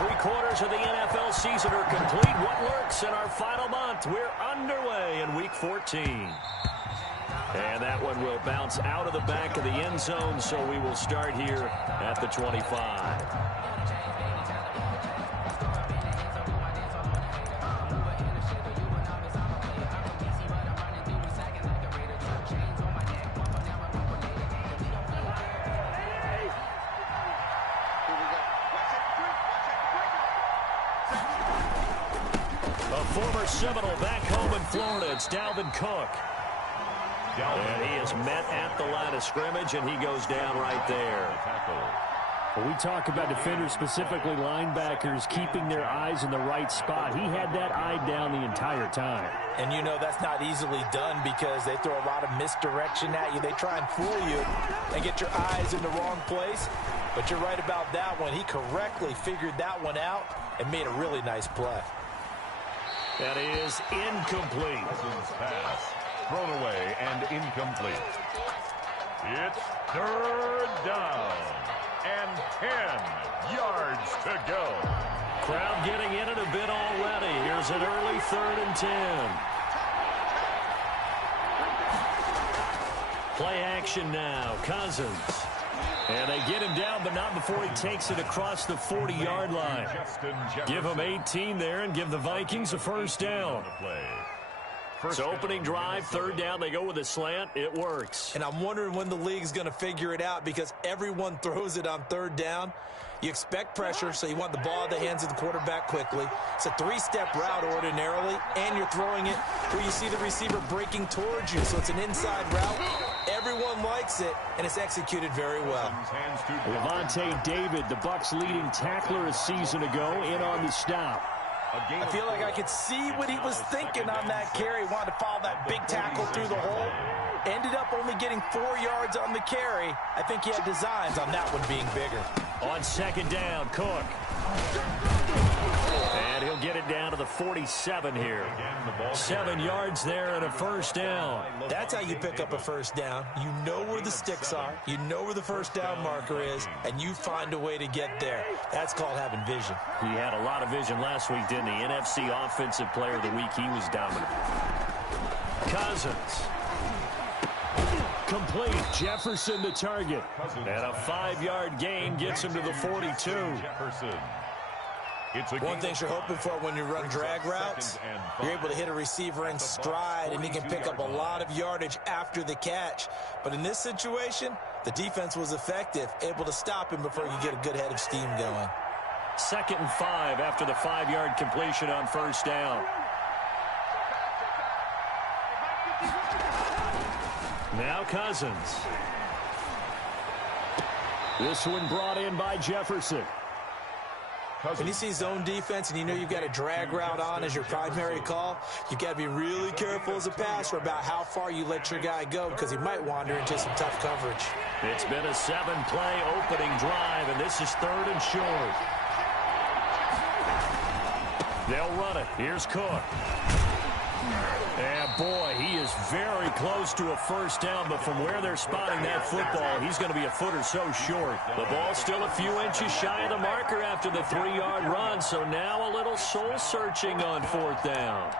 3/4 of the NFL season are complete. What lurks in our final month? We're underway in Week 14. And that one will bounce out of the back of the end zone, so we will start here at the 25. A former Seminole back home in Florida, it's Dalvin Cook. And he is met at the line of scrimmage, and he goes down right there. When we talk about defenders, specifically linebackers, keeping their eyes in the right spot, he had that eye down the entire time. And you know that's not easily done because they throw a lot of misdirection at you. They try and fool you and get your eyes in the wrong place. But you're right about that one. He correctly figured that one out and made a really nice play. That is incomplete. Pass. Thrown away and incomplete. It's 3rd down and 10 yards to go. Crowd getting in it a bit already. Here's an early 3rd and 10. Play action now. Cousins. And they get him down, but not before he takes it across the 40-yard line. Give him 18 there and give the Vikings a 1st down. So opening drive, 3rd down, they go with a slant. It works. And I'm wondering when the league's going to figure it out because everyone throws it on 3rd down. You expect pressure, so you want the ball in the hands of the quarterback quickly. It's a 3-step route ordinarily, and you're throwing it where you see the receiver breaking towards you. So it's an inside route. Everyone likes it, and it's executed very well. Levante David, the Bucs' leading tackler a season ago, in on the stop. I feel like I could see what he was thinking on that carry. Wanted to follow that big tackle through the hole. Ended up only getting 4 yards on the carry. I think he had designs on that one being bigger. On 2nd down, Cook. And he'll get it down to the 47 here. 7 yards there and a 1st down. That's how you pick up a 1st down. You know where the sticks are. You know where the 1st down marker is, and you find a way to get there. That's called having vision. He had a lot of vision last week, didn't he? NFC Offensive Player of the Week. He was dominant. Cousins. Complete. Jefferson the target. And a 5-yard gain gets him to the 42. One thing you're hoping for when you run drag routes, you're able to hit a receiver in stride, and he can pick up a lot of yardage after the catch. But in this situation, the defense was effective, able to stop him before you get a good head of steam going. 2nd and 5 after the 5-yard completion on 1st down. Now Cousins. This one brought in by Jefferson. When you see zone defense and you know you've got a drag route on as your primary call, you've got to be really careful as a passer about how far you let your guy go because he might wander into some tough coverage. It's been a 7-play opening drive, and this is 3rd and short. They'll run it. Here's Cook. And, boy, he is very close to a 1st down, but from where they're spotting that football, he's going to be a foot or so short. The ball's still a few inches shy of the marker after the 3-yard run, so now a little soul-searching on 4th down.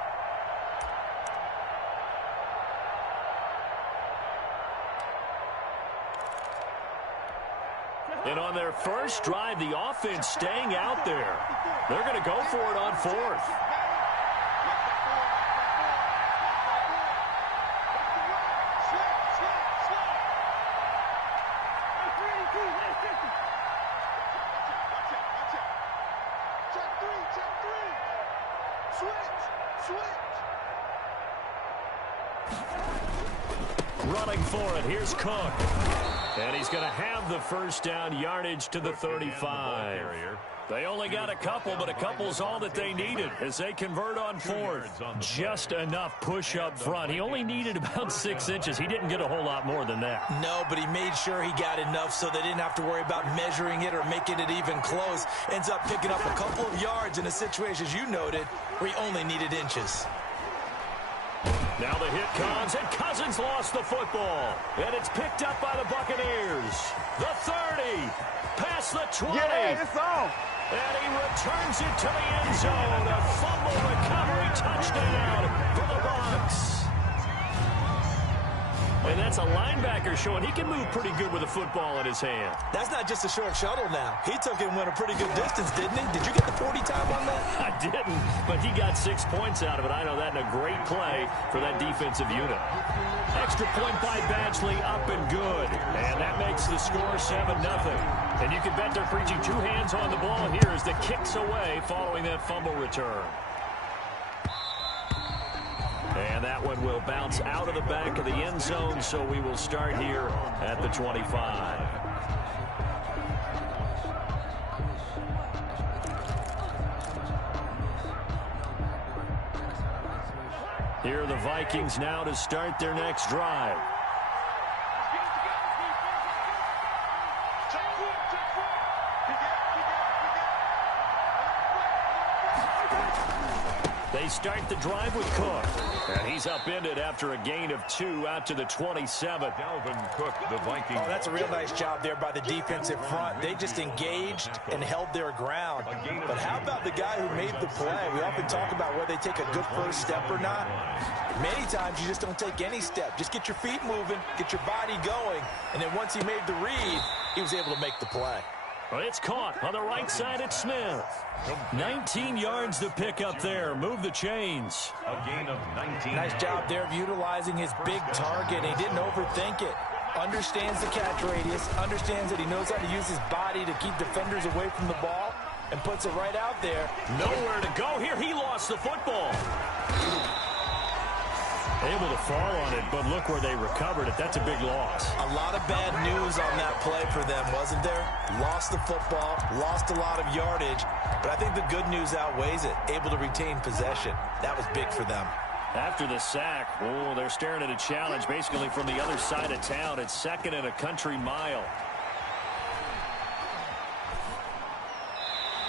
And on their first drive, the offense staying out there. They're going to go for it on 4th. Running for it, here's Cook. And he's going to have the 1st down, yardage to the 35. They only got a couple, but a couple's all that they needed as they convert on 4th. Just enough push up front. He only needed about 6 inches. He didn't get a whole lot more than that. No, but he made sure he got enough so they didn't have to worry about measuring it or making it even close. Ends up picking up a couple of yards in a situation, as you noted, where he only needed inches. Now the hit comes, and Cousins lost the football. And it's picked up by the Buccaneers. The 30, past the 20. Yeah, it's on. And he returns it to the end zone. A fumble recovery touchdown for the Bucs. And that's a linebacker showing he can move pretty good with a football in his hand. That's not just a short shuttle now. He took it and went a pretty good distance, didn't he? Did you get the 40 time on that? I didn't, but he got 6 points out of it. I know that in a great play for that defensive unit. Extra point by Badgley, up and good. And that makes the score 7-0. And you can bet they're preaching two hands on the ball here as the kick's away following that fumble return. And that one will bounce out of the back of the end zone, so we will start here at the 25. Here are the Vikings now to start their next drive. They start the drive with Cook. And he's upended after a gain of 2 out to the 27. Dalvin Cook, the Vikings. Oh, that's a real nice job there by the defensive front. They just engaged and held their ground. But how about the guy who made the play? We often talk about whether they take a good first step or not. Many times you just don't take any step. Just get your feet moving, get your body going, and then once he made the read, he was able to make the play. Well, it's caught on the right side at Smith. 19 yards to pick up there. Move the chains. A gain of 19. Nice job there of utilizing his big target. He didn't overthink it. Understands the catch radius. Understands that he knows how to use his body to keep defenders away from the ball. And puts it right out there. Nowhere to go here. He lost the football. Able to fall on it, but look where they recovered it. That's a big loss. A lot of bad news on that play for them, wasn't there? Lost the football, lost a lot of yardage, but I think the good news outweighs it. Able to retain possession. That was big for them. After the sack, oh, they're staring at a challenge basically from the other side of town. It's 2nd and a country mile.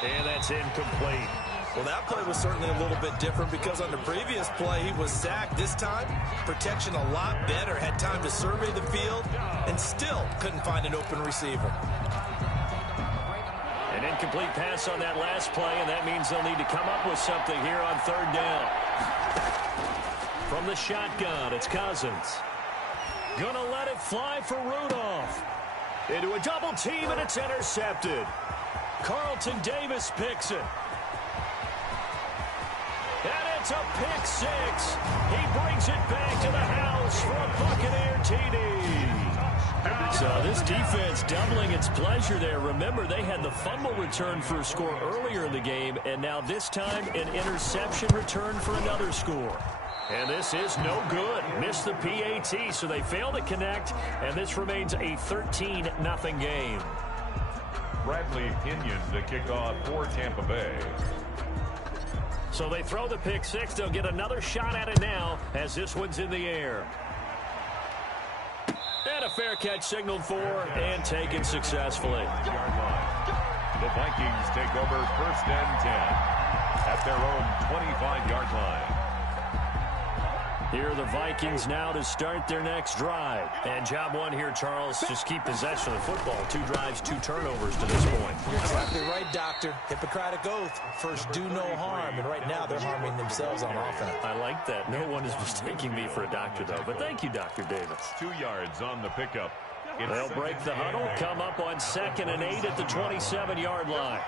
And that's incomplete. Well, that play was certainly a little bit different because on the previous play, he was sacked. This time, protection a lot better. Had time to survey the field and still couldn't find an open receiver. An incomplete pass on that last play, and that means they'll need to come up with something here on 3rd down. From the shotgun, it's Cousins. Gonna let it fly for Rudolph. Into a double team, and it's intercepted. Carlton Davis picks it. And it's a pick 6. He brings it back to the house for a Buccaneer TD. So this defense doubling its pleasure there. Remember, they had the fumble return for a score earlier in the game, and now this time an interception return for another score. And this is no good. Missed the PAT, so they fail to connect, and this remains a 13-0 game. Bradley Pinion to kick off for Tampa Bay. So they throw the pick 6. They'll get another shot at it now as this one's in the air. And a fair catch signaled for and taken successfully. The Vikings take over 1st and 10 at their own 25-yard line. Here are the Vikings now to start their next drive. And job one here, Charles, just keep possession of the football. 2 drives, 2 turnovers to this point. You're exactly right, Doctor. Hippocratic oath. First, do no harm. And right now, they're harming themselves on offense. I like that. No one is mistaking me for a doctor, though. But thank you, Dr. Davis. 2 yards on the pickup. They'll break the huddle, come up on 2nd and 8 at the 27-yard line.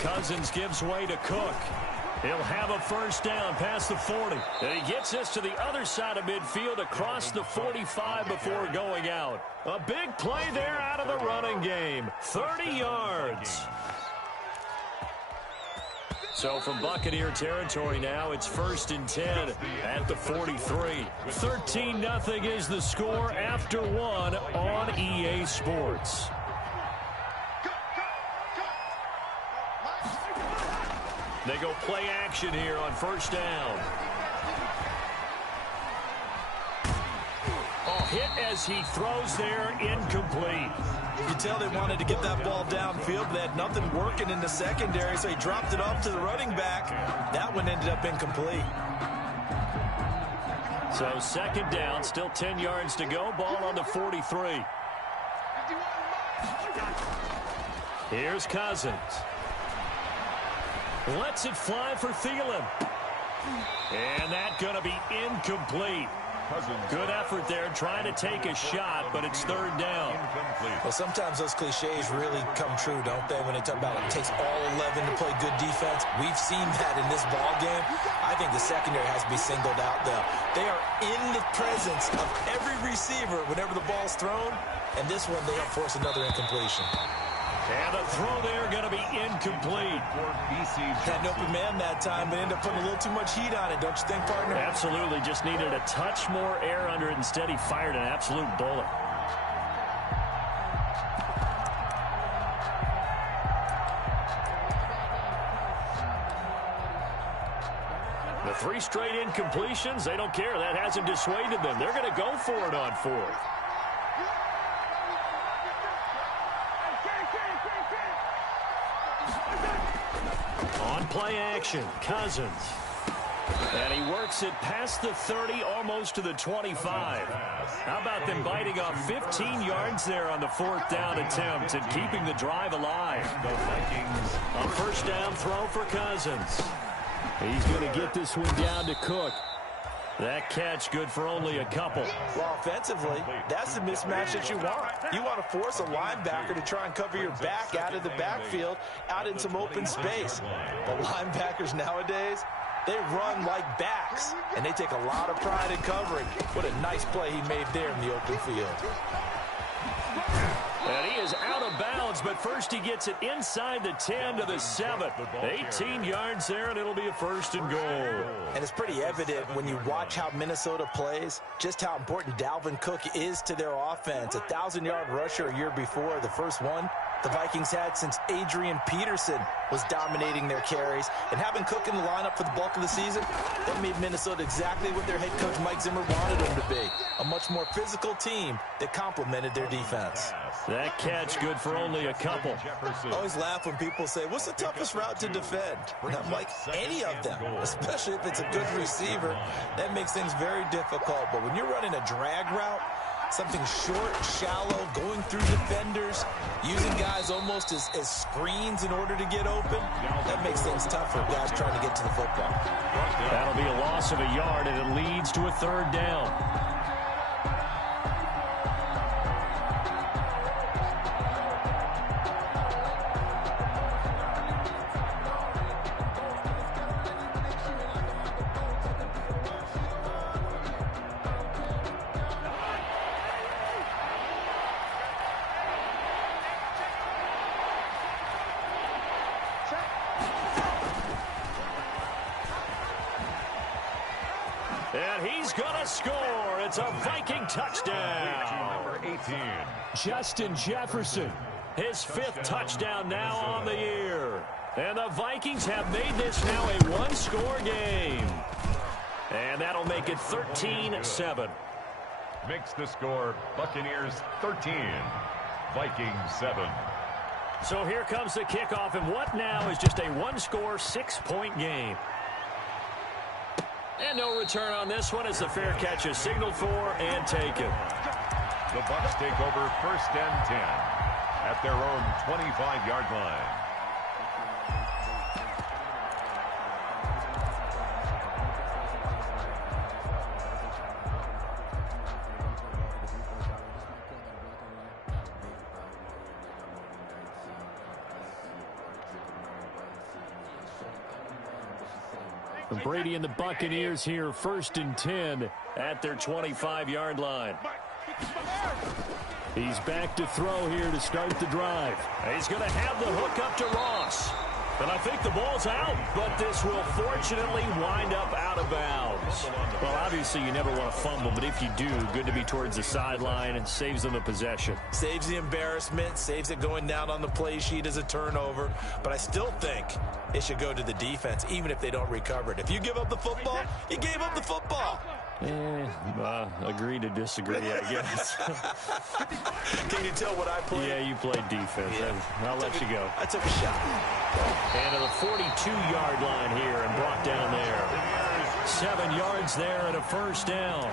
Cousins gives way to Cook. He'll have a first down past the 40. And he gets this to the other side of midfield across the 45 before going out. A big play there out of the running game. 30 yards. So from Buccaneer territory now, it's 1st and 10 at the 43. 13-0 is the score after 1 on EA Sports. They go play action here on 1st down. Hit as he throws there, incomplete. You can tell they wanted to get that ball downfield, but they had nothing working in the secondary, so he dropped it off to the running back. That one ended up incomplete. So 2nd down, still 10 yards to go. Ball on the 43. Here's Cousins. Lets it fly for Thielen. And that's going to be incomplete. Good effort there trying to take a shot, but it's third down. Well, sometimes those cliches really come true, don't they, when they talk about it takes all 11 to play good defense. We've seen that in this ball game. I think the secondary has to be singled out, though. They are in the presence of every receiver whenever the ball's thrown, and this one they help force another incompletion. And the throw there going to be incomplete. Had an open man that time, but ended up putting a little too much heat on it, don't you think, partner? Absolutely. Just needed a touch more air under it. Instead, he fired an absolute bullet. The 3 straight incompletions, they don't care. That hasn't dissuaded them. They're going to go for it on 4th. Play action, Cousins. And he works it past the 30, almost to the 25. How about them biting off 15 yards there on the 4th down attempt and keeping the drive alive? A first down throw for Cousins. He's going to get this one down to Cook. That catch good for only a couple. Well, offensively, that's the mismatch that you want. You want to force a linebacker to try and cover your back out of the backfield, out in some open space. But linebackers nowadays, they run like backs, and they take a lot of pride in covering. What a nice play he made there in the open field. And he is out of bounds, but first he gets it inside the 10 to the 7. 18 yards there, and it'll be a first and goal. And it's pretty evident when you watch how Minnesota plays, just how important Dalvin Cook is to their offense. 1,000-yard rusher a year before, the first one the Vikings had since Adrian Peterson was dominating their carries. And having Cook in the lineup for the bulk of the season, that made Minnesota exactly what their head coach Mike Zimmer wanted them to be. A much more physical team that complemented their defense. That catch good for only a couple. I always laugh when people say, what's the toughest route to defend? And I'm like, any of them, especially if it's a good receiver. That makes things very difficult. But when you're running a drag route, something short, shallow, going through defenders, using guys almost as screens in order to get open, that makes things tough for guys trying to get to the football. That'll be a loss of a yard, and it leads to a third down. And he's going to score. It's a Viking touchdown. Number 18. Justin Jefferson, his 5th touchdown now on the year. And the Vikings have made this now a one-score game. And that'll make it 13-7. Makes the score Buccaneers 13, Vikings 7. So here comes the kickoff, and what now is just a one-score, 6-point game. And no return on this one as the fair catch is signaled for and taken. The Bucs take over 1st and 10 at their own 25-yard line. Brady and the Buccaneers here, 1st and 10 at their 25-yard line. He's back to throw here to start the drive. He's going to have the hook up to Ross. And I think the ball's out, but this will fortunately wind up out of bounds. Well, obviously you never want to fumble, but if you do, good to be towards the sideline and saves them the possession. Saves the embarrassment, saves it going down on the play sheet as a turnover. But I still think it should go to the defense, even if they don't recover it. If you give up the football, you gave up the football. Agree to disagree, I guess. Can you tell what I played? Yeah, you played defense. Yeah. I'll let you go. I took a shot. And to the 42-yard line here and brought down there. 7 yards there and a first down.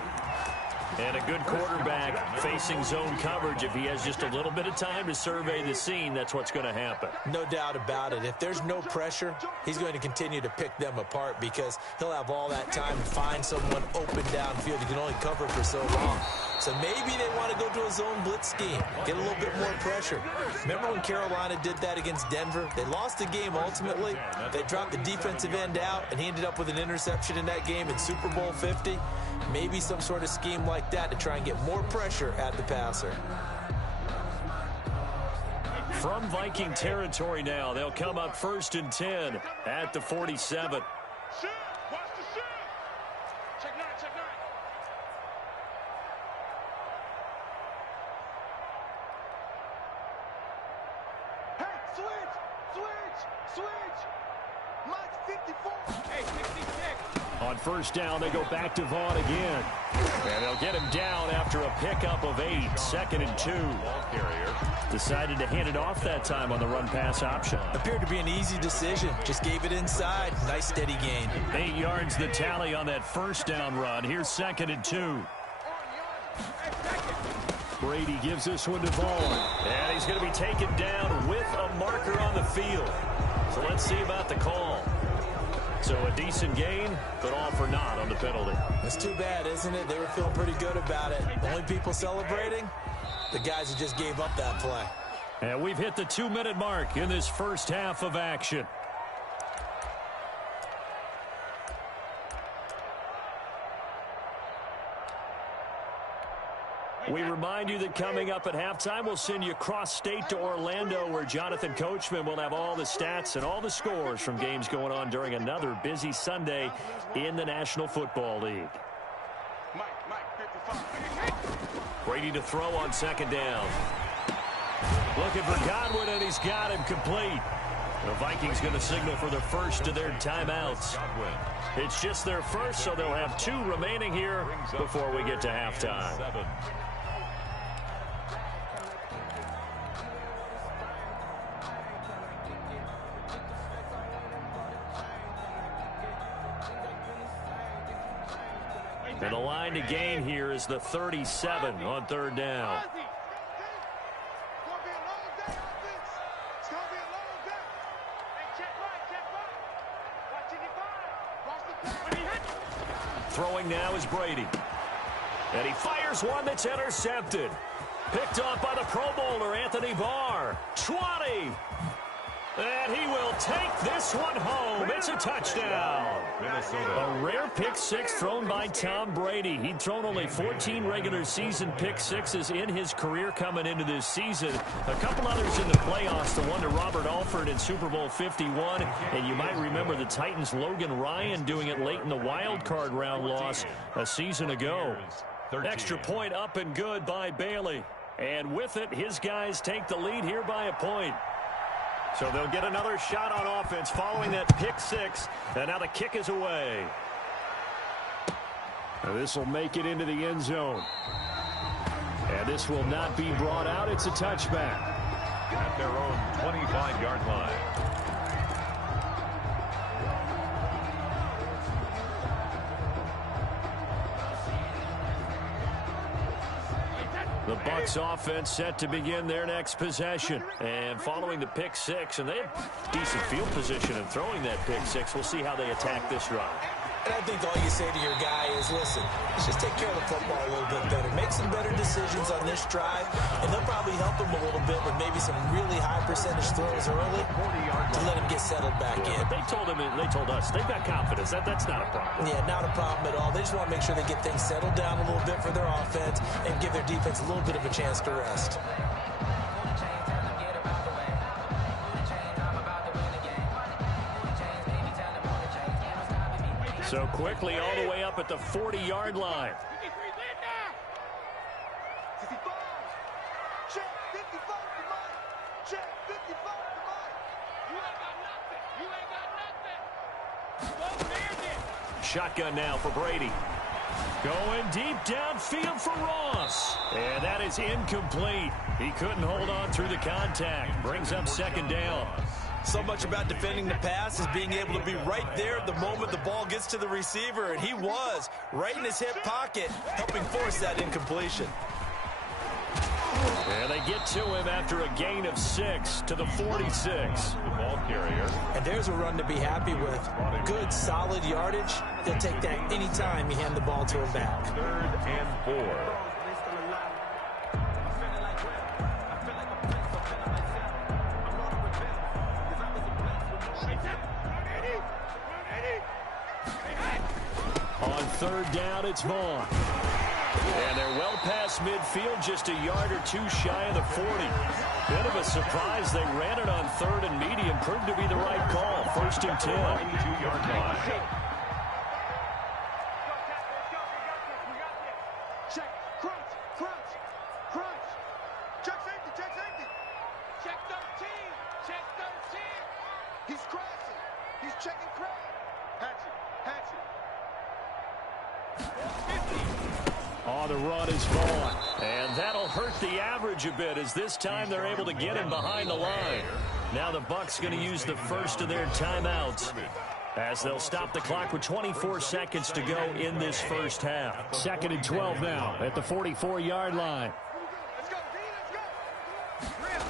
And a good quarterback facing zone coverage. If he has just a little bit of time to survey the scene, that's what's going to happen. No doubt about it. If there's no pressure, he's going to continue to pick them apart because he'll have all that time to find someone open downfield. He can only cover for so long. So maybe they want to go to a zone blitz scheme, get a little bit more pressure. Remember when Carolina did that against Denver? They lost the game ultimately. They dropped the defensive end out, and he ended up with an interception in that game in Super Bowl 50. Maybe some sort of scheme like that to try and get more pressure at the passer. From Viking territory now, they'll come up 1st and 10 at the 47. On 1st down, they go back to Vaughn again. And they'll get him down after a pickup of 8, 2nd and 2. Ball carrier decided to hand it off that time on the run-pass option. Appeared to be an easy decision. Just gave it inside. Nice steady gain. 8 yards the tally on that 1st down run. Here's 2nd and 2. Brady gives this one to Vaughn. And he's going to be taken down with a marker on the field. So let's see about the call. So a decent gain, but all for naught on the penalty. It's too bad, isn't it? They were feeling pretty good about it. The only people celebrating, the guys who just gave up that play. And we've hit the 2-minute mark in this first half of action. We remind you that coming up at halftime, we'll send you cross-state to Orlando, where Jonathan Coachman will have all the stats and all the scores from games going on during another busy Sunday in the National Football League. Brady to throw on 2nd down. Looking for Godwin, and he's got him complete. The Vikings going to signal for the first of their timeouts. It's just their first, so they'll have 2 remaining here before we get to halftime. And the line to gain here is the 37 on 3rd down. Throwing now is Brady. And he fires one that's intercepted. Picked off by the Pro Bowler, Anthony Barr. 20. And he will take this one home. It's a touchdown. A rare pick 6 thrown by Tom Brady. He'd thrown only 14 regular season pick 6s in his career coming into this season. A couple others in the playoffs, the one to Robert Alford in Super Bowl 51. And you might remember the Titans' Logan Ryan doing it late in the wild card round loss a season ago. Extra point up and good by Bailey. And with it, his guys take the lead here by a point. So they'll get another shot on offense following that pick 6. And now the kick is away. This will make it into the end zone. And this will not be brought out. It's a touchback. At their own 25-yard line. The Bucs offense set to begin their next possession. And following the pick 6, and they have decent field position in throwing that pick 6. We'll see how they attack this drive. And I think all you say to your guy is, listen, let's just take care of the football a little bit better. Make some better decisions on this drive, and they'll probably help him a little bit with maybe some really high percentage throws early to let him get settled back in. But they told us they've got confidence. That's not a problem. Yeah, not a problem at all. They just want to make sure they get things settled down a little bit for their offense and give their defense a little bit of a chance to rest. So quickly all the way up at the 40-yard line. Shotgun now for Brady. Going deep downfield for Ross. And that is incomplete. He couldn't hold on through the contact. Brings up 2nd down. So much about defending the pass is being able to be right there the moment the ball gets to the receiver, and he was right in his hip pocket, helping force that incompletion. And they get to him after a gain of 6 to the 46. The ball carrier. And there's a run to be happy with. Good, solid yardage. They'll take that anytime you hand the ball to him back. 3rd and 4. On 3rd down, it's Vaughn. And they're well past midfield, just a yard or 2 shy of the 40. Bit of a surprise. They ran it on 3rd and medium. Proved to be the right call. 1st and 10. 2-yard line. Check, crunch, crunch, crunch. Check safety, check safety. Check 13, check 13. He's crashing. He's checking crash. Hatchet, hatchet. On the run is Vaughn. And that'll hurt the average a bit, as this time they're able to get him behind the line. Now the Bucs going to use the first of their timeouts, as they'll stop the clock with 24 seconds to go in this first half. 2nd and 12 now at the 44-yard line. Let's go, D, let's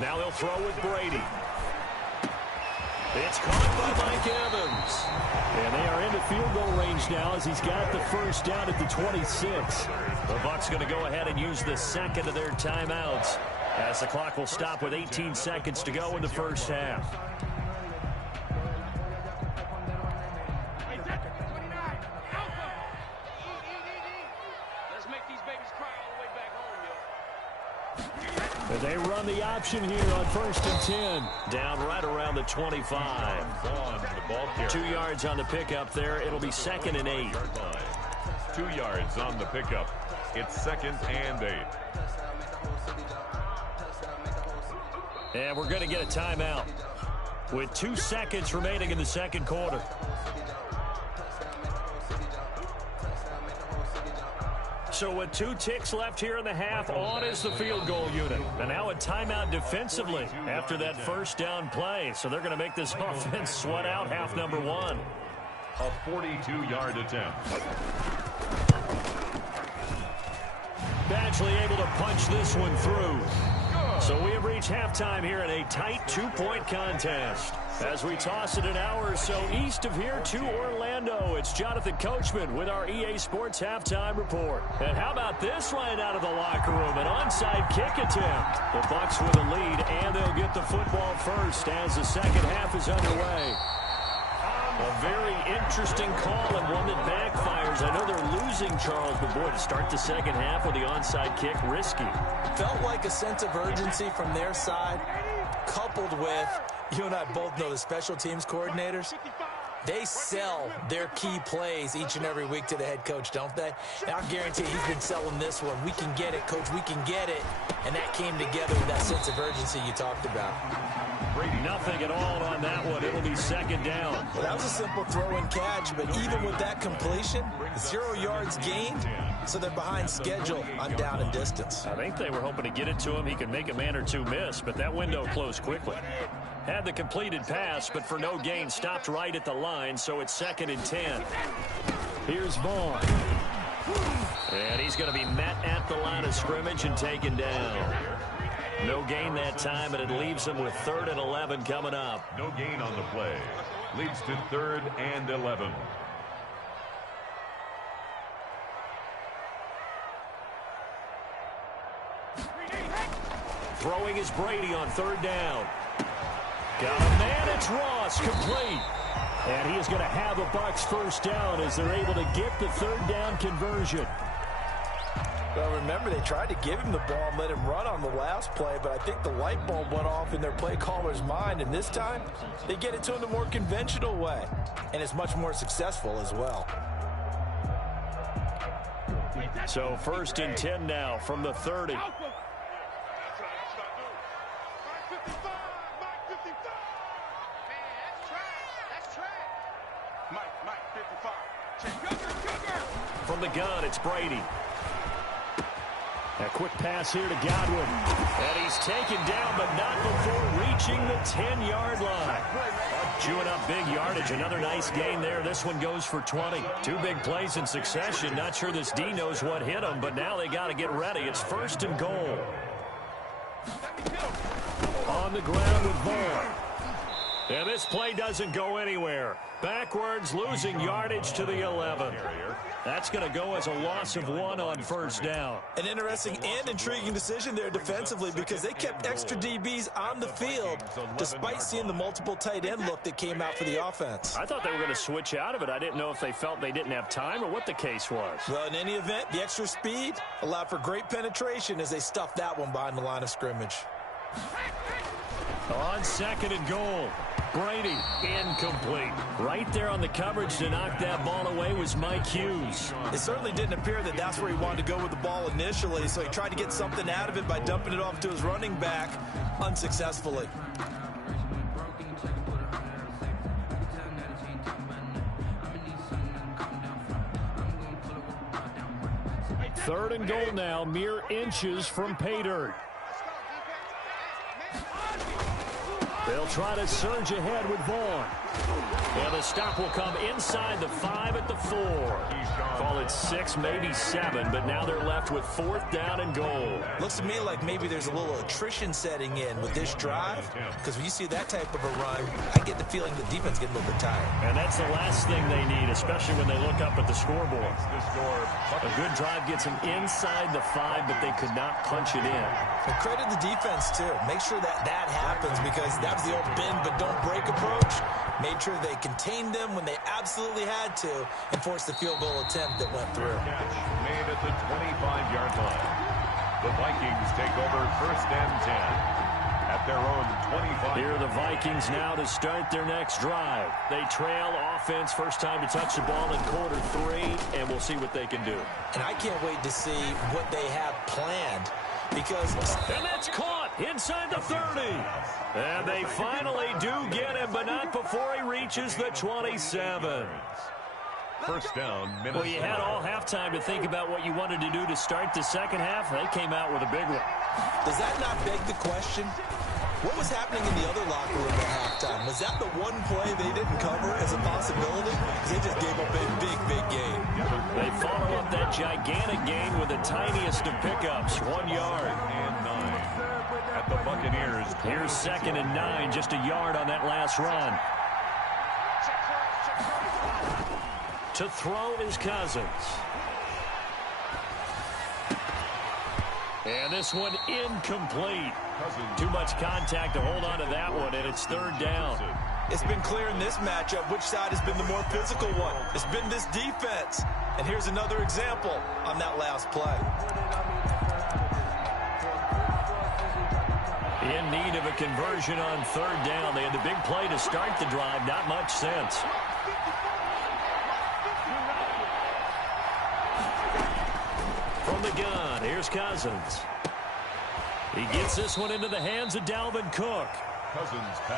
go. Now they'll throw with Brady. It's caught by Mike Evans. And they are into field goal range now, as he's got the first down at the 26. The Bucs going to go ahead and use the second of their timeouts, as the clock will stop with 18 seconds to go in the first half. Let's make these babies cry all the way back home, yo. And they run the option here on 1st and 10. Down right around the 25. Vaughn, the ball carrier. 2 yards on the pickup there. It'll be 2nd and 8. 2 yards on the pickup. It's 2nd and 8. And we're going to get a timeout with 2 seconds remaining in the second quarter. So with 2 ticks left here in the half, on is the field goal unit. And now a timeout defensively after that first down play. So they're going to make this offense sweat out half number 1. A 42-yard attempt. Badgley able to punch this one through. So we have reached halftime here in a tight 2-point contest. As we toss it an hour or so east of here to Orlando, it's Jonathan Coachman with our EA Sports Halftime Report. And how about this right out of the locker room? An onside kick attempt. The Bucs with a lead, and they'll get the football first as the second half is underway. A very interesting call, and one that backfires. I know they're losing, Charles, but boy, to start the second half with the onside kick, risky. Felt like a sense of urgency from their side, coupled with, you and I both know the special teams coordinators, they sell their key plays each and every week to the head coach, don't they? And I'll guarantee he's been selling this one. We can get it, coach, we can get it. And that came together with that sense of urgency you talked about. Nothing at all on that one. It'll be second down. Well, that was a simple throw and catch, but even with that completion, 0 yards gained, so they're behind schedule on down and distance. I think they were hoping to get it to him. He could make a man or 2 miss, but that window closed quickly. Had the completed pass, but for no gain, stopped right at the line, so it's 2nd and 10. Here's Vaughn. And he's going to be met at the line of scrimmage and taken down. No gain that time, and it leaves him with 3rd and 11 coming up. No gain on the play. Leads to 3rd and 11. Throwing is Brady on 3rd down. Got a man, it's Ross, complete. And he is going to have a Bucs first down as they're able to get the 3rd down conversion. Well, remember, they tried to give him the ball and let him run on the last play, but I think the light bulb went off in their play caller's mind, and this time they get it to him the more conventional way, and it's much more successful as well. So 1st and 10 now from the 30. That's what Mike 55, Mike 55. Man, that's trash. Mike 55. From the gun, it's Brady. A quick pass here to Godwin. And he's taken down, but not before reaching. approaching the 10-yard line. Chewing up big yardage. Another nice gain there. This one goes for 20. Two big plays in succession. Not sure this D knows what hit him, but now they got to get ready. It's 1st and goal. On the ground with Vaughn. And this play doesn't go anywhere. Backwards, losing yardage to the 11. That's going to go as a loss of 1 on 1st down. An interesting and intriguing decision there defensively because they kept extra DBs on the field despite seeing the multiple tight end look that came out for the offense. I thought they were going to switch out of it. I didn't know if they felt they didn't have time or what the case was. Well, in any event, the extra speed allowed for great penetration as they stuffed that one behind the line of scrimmage. On 2nd and goal. Brady, incomplete. Right there on the coverage to knock that ball away was Mike Hughes. It certainly didn't appear that that's where he wanted to go with the ball initially, so he tried to get something out of it by dumping it off to his running back unsuccessfully. Third and goal now, mere inches from pay dirt. They'll try to surge ahead with Vaughn. And the stop will come inside the 5 at the 4. Call it 6, maybe 7, but now they're left with 4th down and goal. Looks to me like maybe there's a little attrition setting in with this drive, because when you see that type of a run, I get the feeling the defense getting a little bit tired. And that's the last thing they need, especially when they look up at the scoreboard. A good drive gets them inside the 5, but they could not punch it in. And credit the defense, too. Make sure that that happens, because that was the old bend but don't break approach. Made sure they contained them when they absolutely had to and forced the field goal attempt that went through. Made at the 25-yard line. The Vikings take over 1st and 10 at their own 25. Here are the Vikings now to start their next drive. They trail offense, first time to touch the ball in quarter 3, and we'll see what they can do. And I can't wait to see what they have planned. Because and that's caught inside the 30. And they finally do get him, but not before he reaches the 27. 1st down, Minnesota. Well, you had all halftime to think about what you wanted to do to start the second half. They came out with a big one. Does that not beg the question? What was happening in the other locker room at halftime? Was that the one play they didn't cover as a possibility? Because they just gave up a big gain. They follow up that gigantic gain with the tiniest of pickups, 1 yard. And 9 at the Buccaneers. Here's 2nd and 9, just a yard on that last run. To throw is Cousins. And this one incomplete. Too much contact to hold on to that one, and it's 3rd down. It's been clear in this matchup which side has been the more physical one. It's been this defense. And here's another example on that last play. In need of a conversion on 3rd down. They had the big play to start the drive. Not much sense. From the gun, here's Cousins. He gets this one into the hands of Dalvin Cook.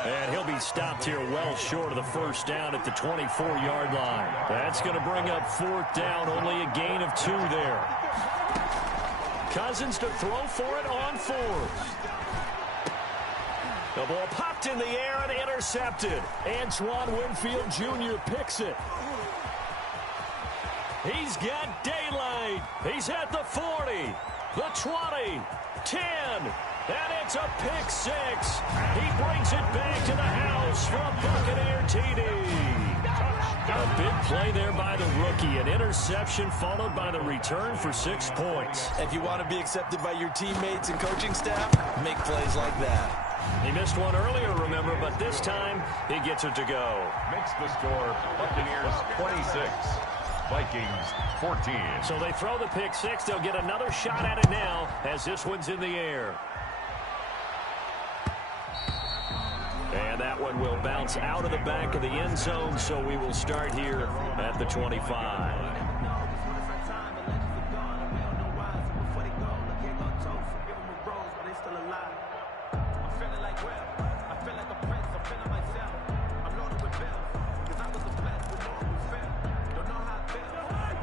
And he'll be stopped here well short of the 1st down at the 24-yard line. That's going to bring up 4th down, only a gain of 2 there. Cousins to throw for it on 4th. The ball popped in the air and intercepted. Antoine Winfield Jr. picks it. He's got daylight. He's at the 40, the 20, 10, and it's a pick 6. He brings it back to the house for a Buccaneer TD. A big play there by the rookie. An interception followed by the return for 6 points. If you want to be accepted by your teammates and coaching staff, make plays like that. He missed one earlier, remember, but this time he gets it to go. Makes the score Buccaneers 26. Vikings 14. So they throw the pick 6. They'll get another shot at it now as this one's in the air. And that one will bounce out of the back of the end zone, so we will start here at the 25.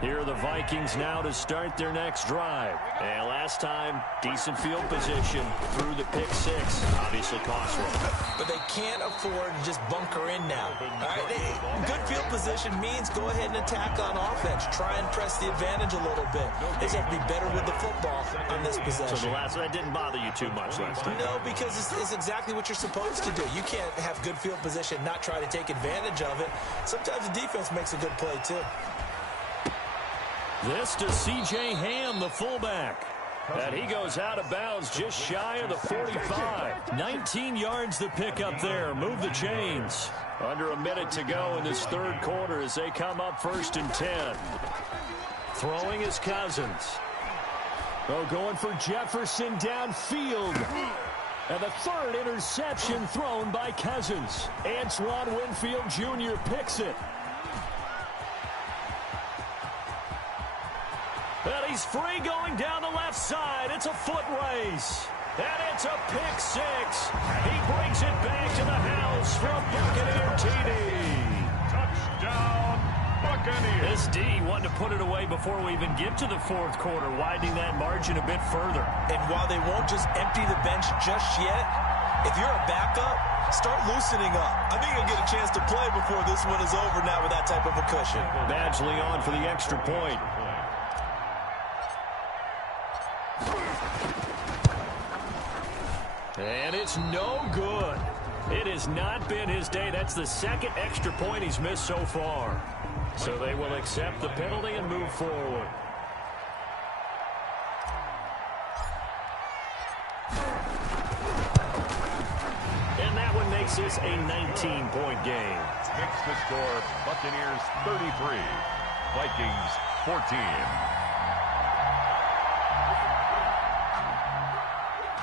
Here are the Vikings now to start their next drive. And last time, decent field position through the pick six. Obviously costly. But they can't afford to just bunker in now. All right? Good field position means go ahead and attack on offense. Try and press the advantage a little bit. They just have to be better with the football on this possession. So that didn't bother you too much last time? No, because it's exactly what you're supposed to do. You can't have good field position, not try to take advantage of it. Sometimes the defense makes a good play, too. This to C.J. Ham, the fullback. And he goes out of bounds just shy of the 45. 19 yards to pick up there. Move the chains. Under a minute to go in this third quarter as they come up 1st and 10. Throwing is Cousins. Oh, going for Jefferson downfield. And the third interception thrown by Cousins. Antoine Winfield Jr. picks it. And he's free going down the left side. It's a foot race. And it's a pick six. He brings it back to the house for a Buccaneer TD. Touchdown, Buccaneers. This D wanted to put it away before we even get to the fourth quarter, widening that margin a bit further. And while they won't just empty the bench just yet, if you're a backup, start loosening up. I think you'll get a chance to play before this one is over now with that type of a cushion. Badgley on for the extra point. And it's no good. It has not been his day. That's the second extra point he's missed so far. So they will accept the penalty and move forward. And that one makes this a 19-point game. Makes the score Buccaneers 33, Vikings 14.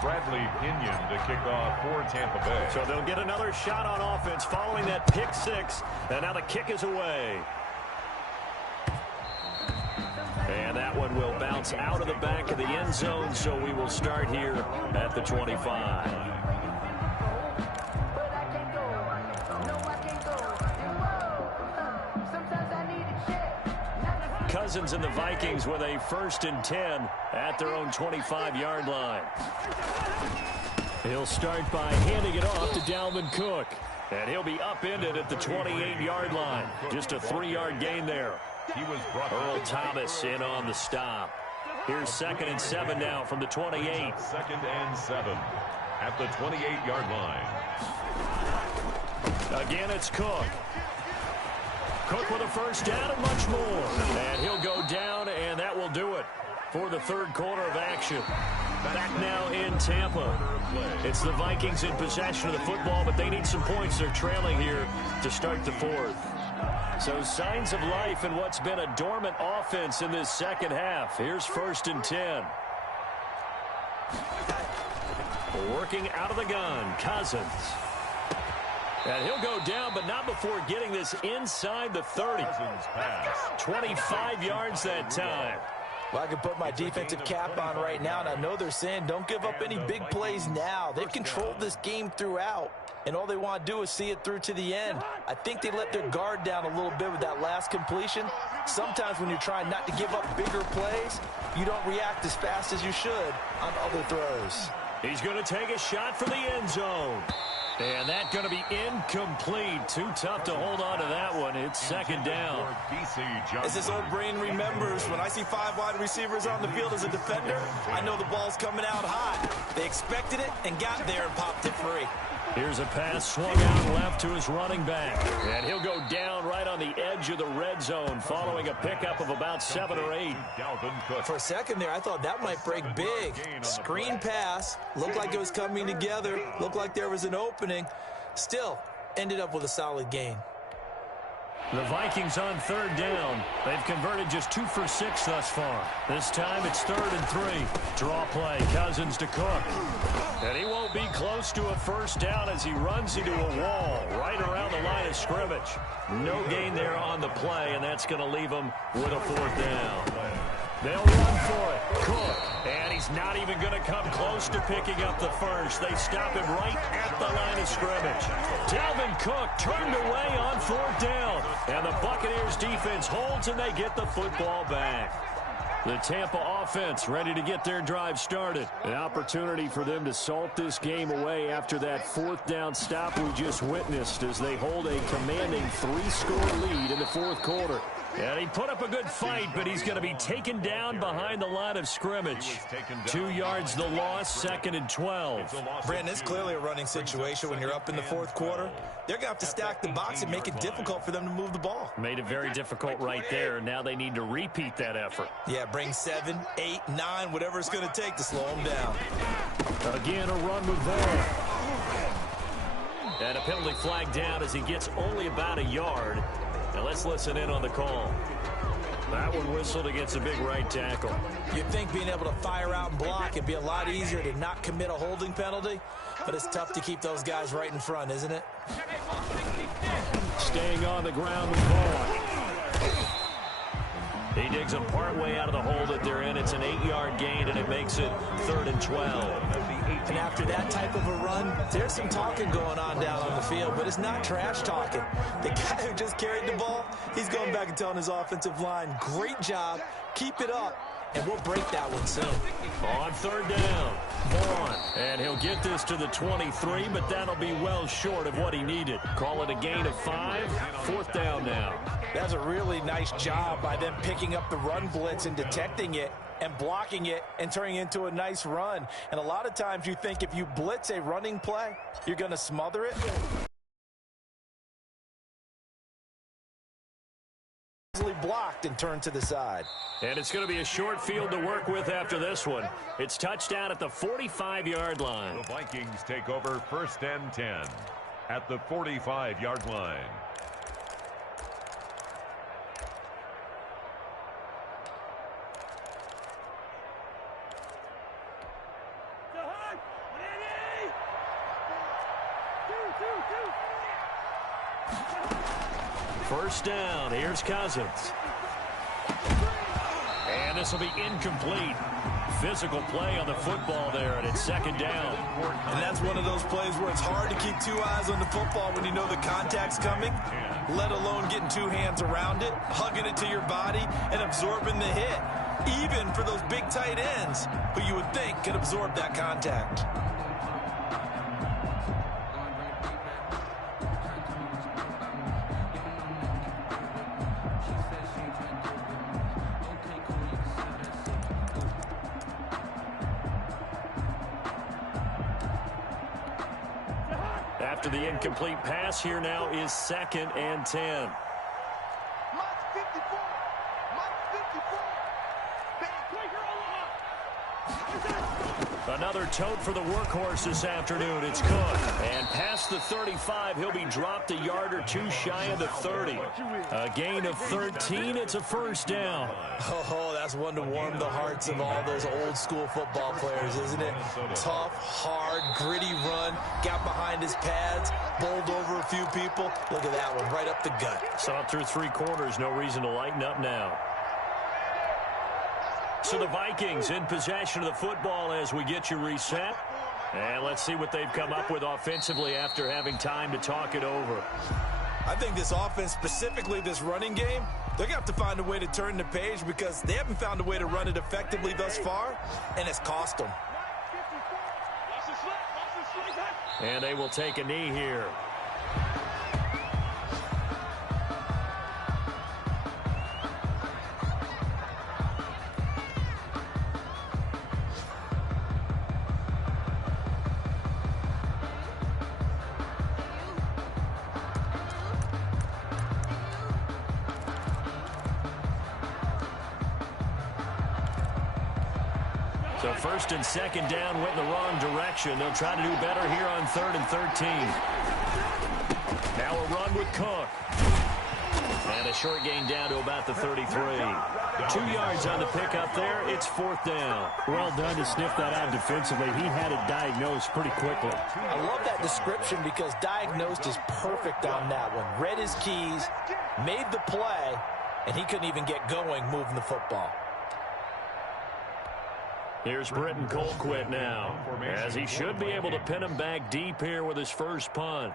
Bradley Pinion to kick off for Tampa Bay. So they'll get another shot on offense following that pick six. And now the kick is away. And that one will bounce out of the back of the end zone. So we will start here at the 25. Cousins and the Vikings with a 1st and 10 at their own 25-yard line. He'll start by handing it off to Dalvin Cook. And he'll be upended at the 28-yard line. Just a 3-yard gain there. Earl Thomas in on the stop. Here's 2nd and 7 now from the 28. 2nd and 7 at the 28-yard line. Again, it's Cook. Cook with a 1st down and much more. And he'll go down, and that will do it for the third quarter of action. Back now in Tampa. It's the Vikings in possession of the football, but they need some points. They're trailing here to start the fourth. So signs of life in what's been a dormant offense in this second half. Here's 1st and 10. Working out of the gun, Cousins. And he'll go down, but not before getting this inside the 30. 25 yards that time. Well, I can put my defensive cap on right now, and I know they're saying don't give up any big plays now. They've controlled this game throughout, and all they want to do is see it through to the end. I think they let their guard down a little bit with that last completion. Sometimes when you're trying not to give up bigger plays, you don't react as fast as you should on other throws. He's going to take a shot for the end zone. And that's going to be incomplete. Too tough to hold on to that one. It's 2nd down. As this old brain remembers, when I see 5 wide receivers on the field as a defender, I know the ball's coming out hot. They expected it and got there and popped it free. Here's a pass swung out left to his running back. And he'll go down right on the edge of the red zone following a pickup of about 7 or 8. For a second there, I thought that might break big. Screen pass. Looked like it was coming together. Looked like there was an opening. Still, ended up with a solid gain. The Vikings on 3rd down. They've converted just 2 for 6 thus far. This time it's 3rd and 3. Draw play. Cousins to Cook. And he won't be close to a 1st down as he runs into a wall right around the line of scrimmage. No gain there on the play, and that's going to leave him with a 4th down. They'll run for it. Cook. And he's not even going to come close to picking up the 1st. They stop him right at the line of of scrimmage. Dalvin Cook turned away on 4th down. And the Buccaneers defense holds, and they get the football back. The Tampa offense ready to get their drive started. An opportunity for them to salt this game away after that 4th down stop we just witnessed as they hold a commanding 3-score lead in the 4th quarter. And he put up a good fight, but he's going to be taken down behind the line of scrimmage. 2 yards the loss, 2nd and 12. Brandon, it's clearly a running situation when you're up in the 4th quarter. They're going to have to stack the box and make it difficult for them to move the ball. Made it very difficult right there. Now they need to repeat that effort. Yeah, bring 7, 8, 9, whatever it's going to take to slow them down. Again, a run with Vaughn. And a penalty flag down as he gets only about a yard. Now let's listen in on the call. That one whistled against a big right tackle. You'd think being able to fire out and block it'd be a lot easier to not commit a holding penalty, but it's tough to keep those guys right in front, isn't it? Staying on the ground with Vaughn. He digs them partway out of the hole that they're in. It's an 8-yard gain, and it makes it 3rd and 12. And after that type of a run, there's some talking going on down on the field, but it's not trash talking. The guy who just carried the ball, he's going back and telling his offensive line, great job, keep it up, and we'll break that one soon. On 3rd down, Vaughn. And he'll get this to the 23, but that'll be well short of what he needed. Call it a gain of 5, 4th down now. That's a really nice job by them picking up the run blitz and detecting it and blocking it and turning it into a nice run. And a lot of times you think if you blitz a running play, you're going to smother it. Easily blocked and turned to the side. And it's going to be a short field to work with after this one. It's touchdown at the 45-yard line. The Vikings take over 1st and 10 at the 45-yard line. First down, here's Cousins. And this will be incomplete. Physical play on the football there, and it's 2nd down. And that's one of those plays where it's hard to keep 2 eyes on the football when you know the contact's coming, let alone getting 2 hands around it, hugging it to your body, and absorbing the hit. Even for those big tight ends who you would think could absorb that contact. After the incomplete pass, here now is 2nd and 10. Another tote for the workhorse this afternoon. It's Cook. And past the 35, he'll be dropped a yard or 2 shy of the 30. A gain of 13. It's a 1st down. Oh, that's one to warm the hearts of all those old school football players, isn't it? Tough, hard, gritty run. Got behind his pads, bowled over a few people. Look at that one, right up the gut. Saw it through 3 quarters. No reason to lighten up now. So the Vikings in possession of the football as we get you reset. And let's see what they've come up with offensively after having time to talk it over. I think this offense, specifically this running game, they're going to have to find a way to turn the page because they haven't found a way to run it effectively thus far, and it's cost them. And they will take a knee here. So 1st and 2nd down went in the wrong direction. They'll try to do better here on 3rd and 13. Now a run with Cook. And a short gain down to about the 33. 2 yards on the pickup there. It's 4th down. Well done to sniff that out defensively. He had it diagnosed pretty quickly. I love that description because diagnosed is perfect on that one. Read his keys, made the play, and he couldn't even get going moving the football. Here's Britton Colquitt now, as he should be able to pin him back deep here with his first punt.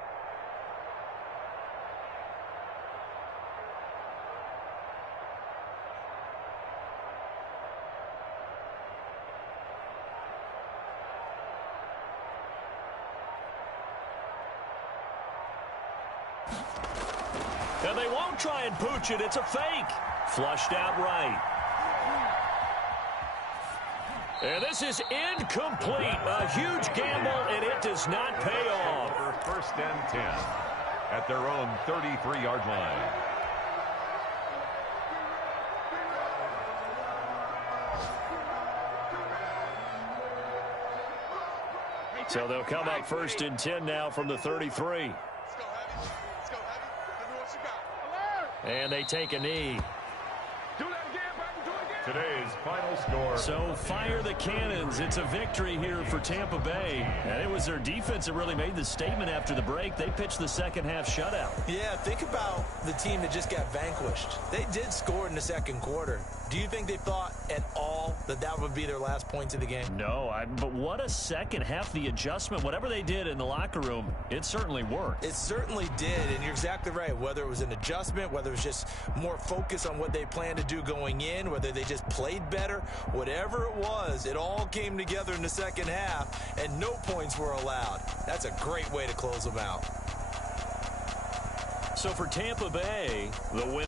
And they won't try and pooch it. It's a fake. Flushed out right. And this is incomplete. A huge gamble, and it does not pay off. For first and 10 at their own 33-yard line. So they'll come up first and 10 now from the 33. And they take a knee. Today's final score. So fire the cannons. It's a victory here for Tampa Bay. And it was their defense that really made the statement after the break. They pitched the second half shutout. Yeah, think about the team that just got vanquished. They did score in the second quarter. Do you think they thought at all that that would be their last points of the game? No, but what a second half. The adjustment, whatever they did in the locker room, it certainly worked. It certainly did, and you're exactly right. Whether it was an adjustment, whether it was just more focus on what they planned to do going in, whether they just played better, whatever it was, it all came together in the second half, and no points were allowed. That's a great way to close them out. So for Tampa Bay, the win.